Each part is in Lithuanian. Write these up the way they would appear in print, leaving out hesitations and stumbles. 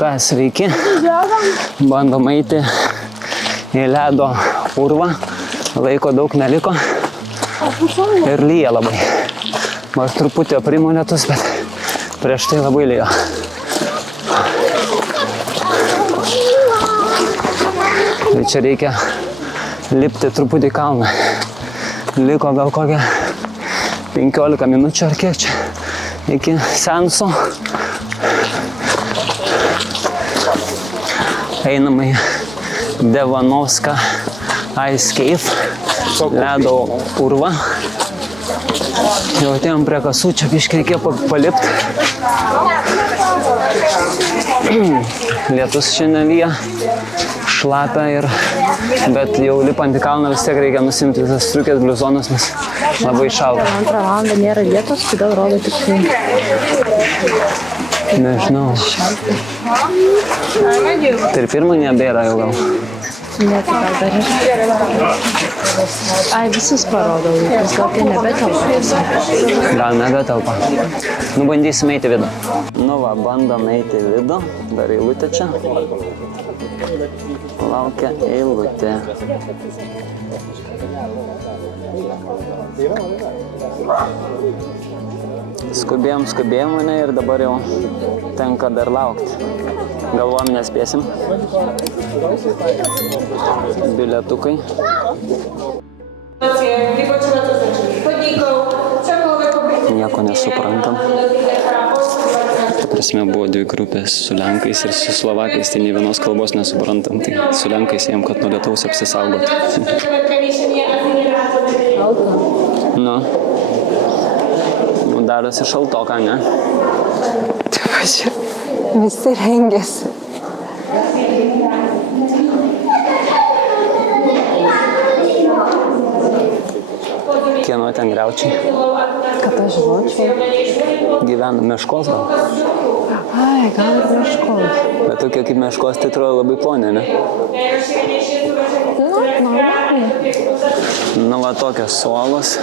Ką, sveiki. Bandom eiti į ledo urvą. Laiko daug neliko. Ir lyja labai. Nors truputį aprimo lietus, bet prieš tai labai lyja. Tai čia reikia lipti truputį kalną. Liko gal kokią 15 minučių ar kiek čia iki seanso. Einam į Devanovską Ice Cave, ledo urvą. Jau atėjom prie kasų, čia biškį reikėjo palipti. Lietus šiandien lyja, šlapia, bet jau lipant į kalną vis tiek reikia nusimti visas striukės, bliuzonus, nes labai šalta. Antrą valandą nėra vietos, kodėl rodo tik tai. Nežinau. Tai ir pirmą nebėra jau gal. Ne, tai gal dar yra. Ai, visus parodau, nes gal tai nebetelpa. Gal nebetelpa. Nu, bandysim eiti vidų. Nu va, bandom eiti vidų. Dar eilutė čia. Laukia eilutė. Skubėjom mane ir dabar jau tenka dar laukti. Galvom nespėsim. Biletukai. Nieko nesuprantam. Ta prasme, buvo dvi grupės su lenkais ir su slovakais, tai nei vienos kalbos nesuprantam. Tai su lenkais ėjom, kad nuo lietaus apsisaugoti. Nu. Darosi šaltoka, ne? Visi rengiasi. Kieno ten griaučiai? Kad aš žinočiau. Gyvena meškos gal? Ai, gal ir meškos. Bet tokia kaip meškos, tai atrodo labai plonė, ne? Nu, va, tokios suolos.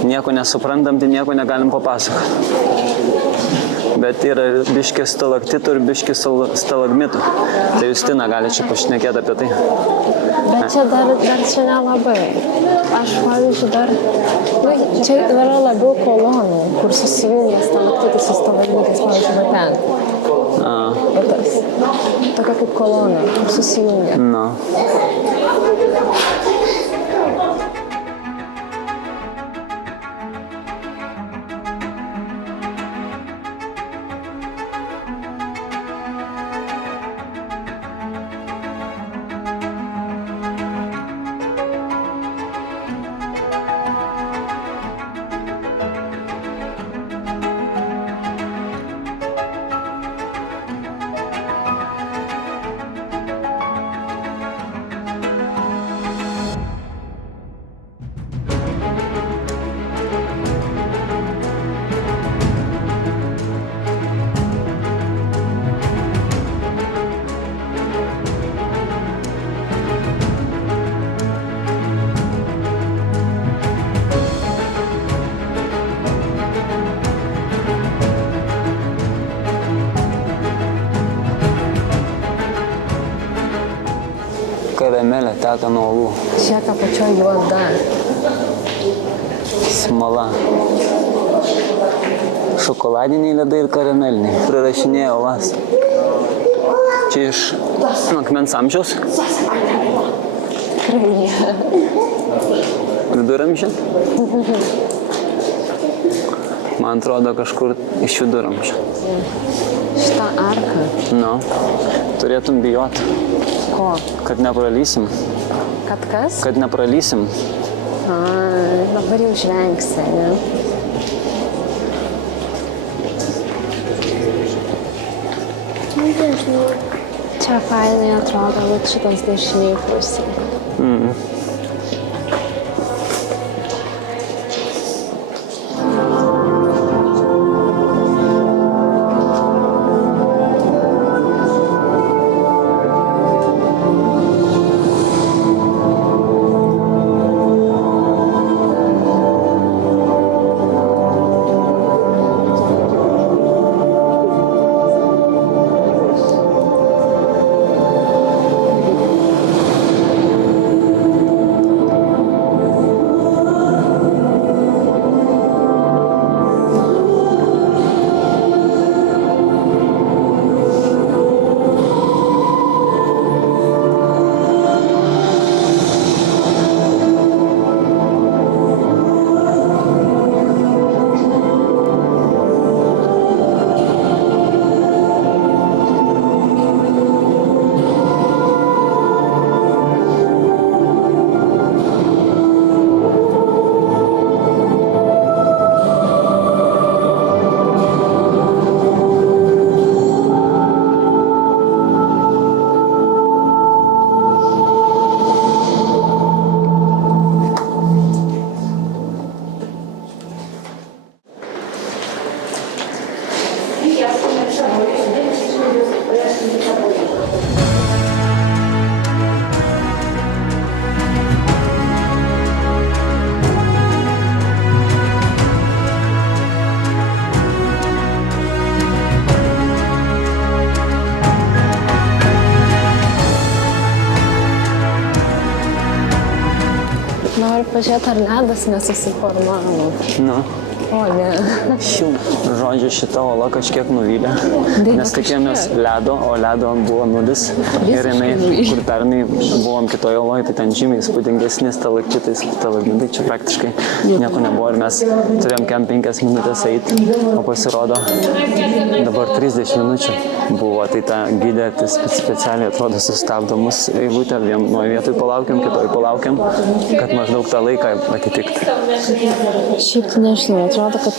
Nieko nesuprantam, tai nieko negalim papasakoti. Bet yra biškį stalaktitų ir biškį stalagmitų. Tai Justina gali čia pašnekėti apie tai. Bet čia dar čia nelabai. Aš, pavyzdžiui, čia yra labiau kolonų, kur susijungia stalaktitai su stalagmitais, pavyzdžiui, va ten. Va tas. Tokia kaip kolona, kur susijungia. Nu. Karamelė teka nuo uolų. Šieka pačioj juoda. Smala. Šokoladiniai ledai ir karameliniai. Prirašinėjo uolas. Čia iš akmens amžiaus? Tikrai ne. Viduramžių? Man atrodo kažkur iš viduramžių. Šitą arką. Nu, turėtum bijoti. Ko? Kad nepralysim. Kad kas? Kad nepralysim. Dabar jau žvengsi, ne? Nežinau. Čia fainai atrodo, bet šitas dešiniai pusė. Noriu pažiūrėti, ar ledas nesusiformavo. Nu. O, ne. Žodžiu, šita ola kažkiek nuvylė, nes tikėjomės ledo, o ledo buvo nulis. Ir jinai, kur pernai buvom kitoje oloje, tai ten žymiai įspūdingesni stalaktitai, stalagmitai, čia praktiškai nieko nebuvo. Ir mes turėjom kem 5 minutės eiti, o pasirodo dabar 30 minučių buvo. Tai ta gidė tai specialiai atrodo sustabdo mus eilutę, vienoje vietoje palaukiam, kitoje palaukiam, kad maždaug tą laiką atitikti. Šiaip tai nežinau, atrodo, kad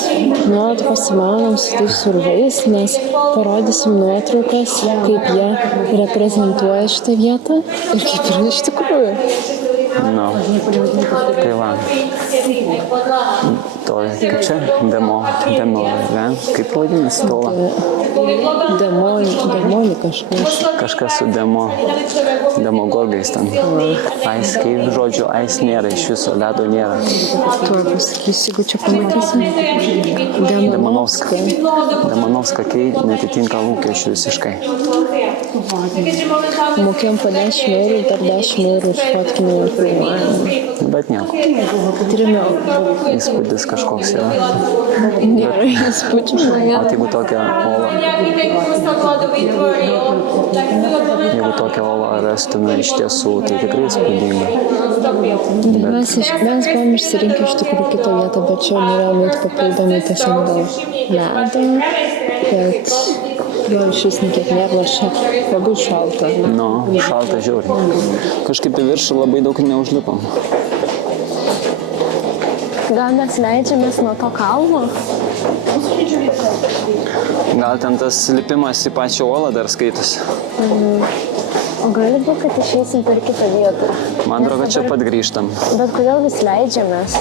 nuolat pasimaunam su tais urvais, nes parodysim nuotraukas, kaip jie reprezentuoja šitą vietą ir kaip yra iš tikrųjų. Nu, tai va. To, kaip čia? Demo, kaip vadinasi tola? Demoni kažkas. Kažkas su demogorgais ten. Ais, kaip žodžiu, ais nėra, iš viso ledo nėra. Tuo pasakysiu, jeigu čia pamatysim. Demanovska, kai netitinka lūkesčių visiškai. Mokėjom po 10 eurų ir dar 10 eurų už fotkinį ir filmavimą. Bet nieko. 3 eurų. Įspūdis kažkoks yra. Nėra įspūdžių. O jeigu tokią olą, rastume iš tiesų, tai tikrai įspūdinga. Mes buvom išsirinkę iš tikrųjų kitą vietą, bet čia norėjome eiti papildomai tiesiog dėl ledo, bet jo iš vis nikiek nėra, nors čia labai šalta. Nu, šalta žiauriai. Kažkaip į viršų labai daug neužlipom. Gal mes leidžiamės nuo to kalno? Gal ten tas lipimas į pačią olą dar skaitos. O gali būti, kad išeisim per kitą vietą? Man atrodo, kad čia pat grįžtam. Bet kodėl vis leidžiamės?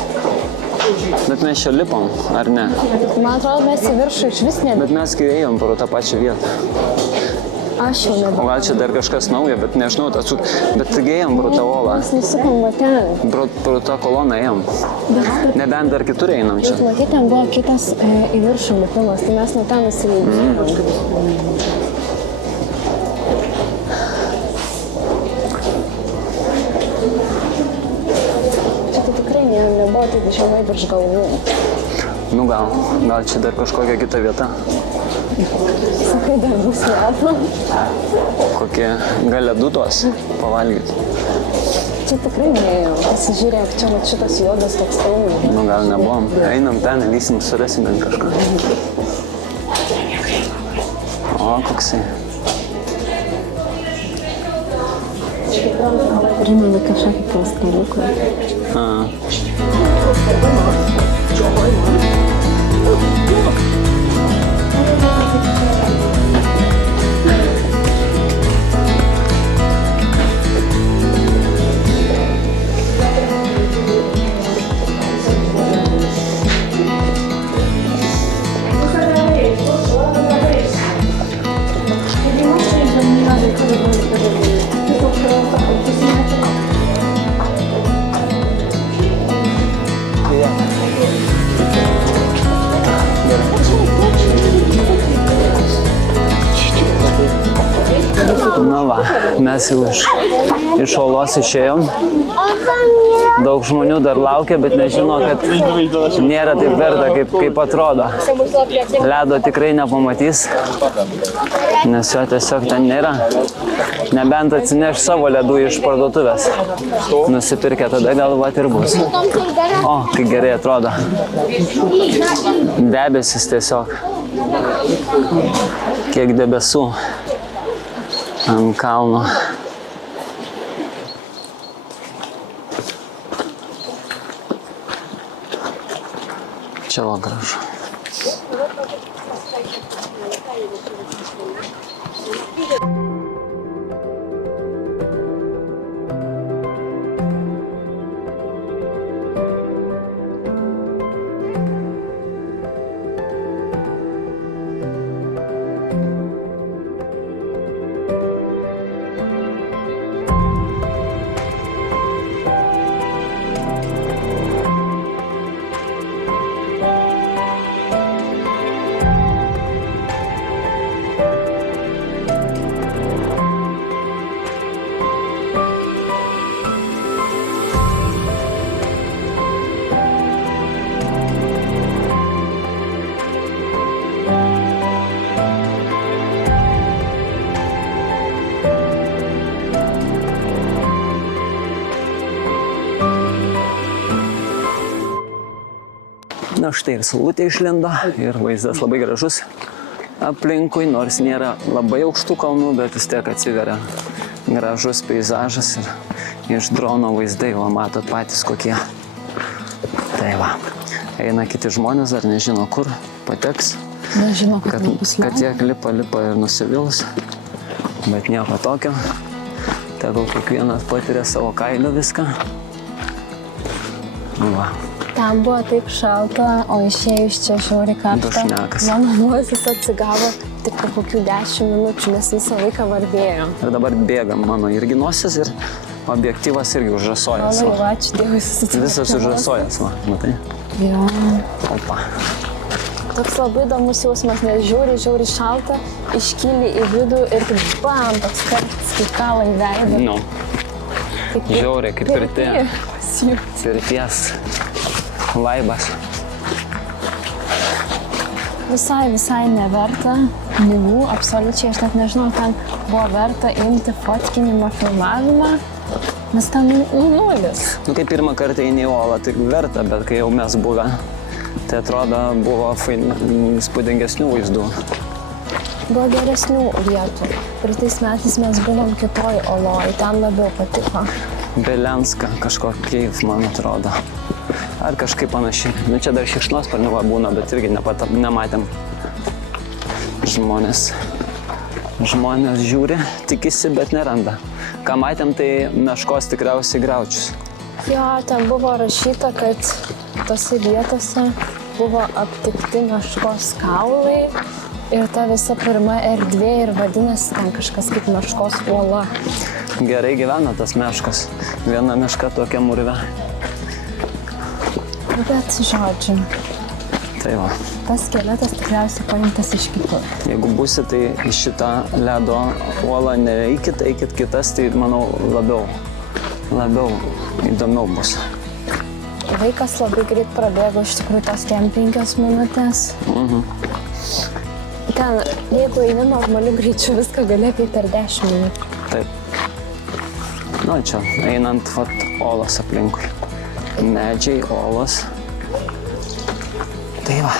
Bet mes čia lipom, ar ne? Man atrodo, mes į viršų iš vis nebėgėm. Bet mes kai ėjom pro tą pačią vietą. Aš jau nebėgėm. O gal čia dar kažkas nauja, bet nežinau, bet ėjom pro tą olą. Mes nusukam va ten. Pro tą koloną ėjom. Nebent dar kitur einam čia. Bet matyt, ten buvo kitas į viršų lipimas, tai mes nuo ten nusileidžiam. Nebuvo taip žemai virš galvų. Nu gal čia dar kažkokia kita vieta. Sakai, dar bus ledo. Kokie gal ledutos pavalgyti. Čia tikrai neėjom. Pasižiūrėk, čia mat šitas juodas toks kalnas. Nu gal nebuvom. Einam ten, lysim, surasim bent kažką. O, koksai. Primena kažkokį paskaliuką. Na va, mes jau iš olos išėjom. Daug žmonių dar laukia, bet nežino, kad nėra taip verta, kaip atrodo. Ledo tikrai nepamatys, nes jo tiesiog ten nėra. Nebent atsineš savo ledų iš parduotuvės. Nusipirkę, tada galvat ir bus. O, kaip gerai atrodo. Debesis tiesiog. Kiek debesų ant kalno. Čia va gražu. Na štai ir saulutė išlindo ir vaizdas labai gražus aplinkui, nors nėra labai aukštų kalnų, bet vis tiek atsiveria gražus peizažas ir iš drono vaizdai, va matot patys kokie. Tai va, eina kiti žmonės, dar nežino kur pateks. Nežino, kad nebus Kad jie lipa ir nusivils, bet nieko tokio. Tegul kiekvienas patiria savo kailiu viską. Va. Ten buvo taip šalta, o išėjus čia žiauriai karšta. Dušnekas. Mano nosis atsigavo tik po kokių 10 minučių, nes visą laiką varbėjo. Ir dabar bėgam mano irgi nosis ir objektyvas irgi užžasojęs. Mano, ačiū Dievui, Visas užžasojęs, va, matai? Jo. Opa. Toks labai įdomus jausmas, nes žiauriai šalta, iškyli į vidų ir tik bam, toks kartas, kaip kala į veidą. Nu, žiauriai, kaip pirties laibas. Visai neverta pinigų, absoliučiai, aš net nežinau, ten buvo verta imti fotkinimą, filmavimą, nes ten nulis. Nu, kai pirmą kartą eini į uolą, tai verta, bet kai jau mes buvę, tai atrodo buvo įspūdingesnių vaizdų. Buvo geresnių vietų. Praeitais metais mes buvom kitoj oloj, ten labiau patiko. Belenska kažkokia, man atrodo. Ar kažkaip panašiai. Nu, čia dar šikšnosparnių būna, bet irgi nematėm. Žmonės žiūri, tikisi, bet neranda. Ką matėm, tai meškos tikriausiai graučius. Jo, ten buvo rašyta, kad tose vietose buvo aptikti meškos kaulai ir ta visa pirma erdvė ir vadinasi ten kažkas kaip meškos uola. Gerai gyvena tas meškas. Viena meška tokia murve. Bet žodžiu, Tai va. tas skeletas tikriausiai paimtas iš kitur. Jeigu būsi, tai į šitą ledo uolą nereikit, eikit kitas, tai manau labiau įdomiau bus. Vaikas labai greit prabėgo iš tikrųjų tos 5 minutės. Ten, jeigu eini normaliu greičiu, viską gali apie per 10 minučių. Taip. Nu, čia einant olos aplinkui. Medžiai, olos. Tai va.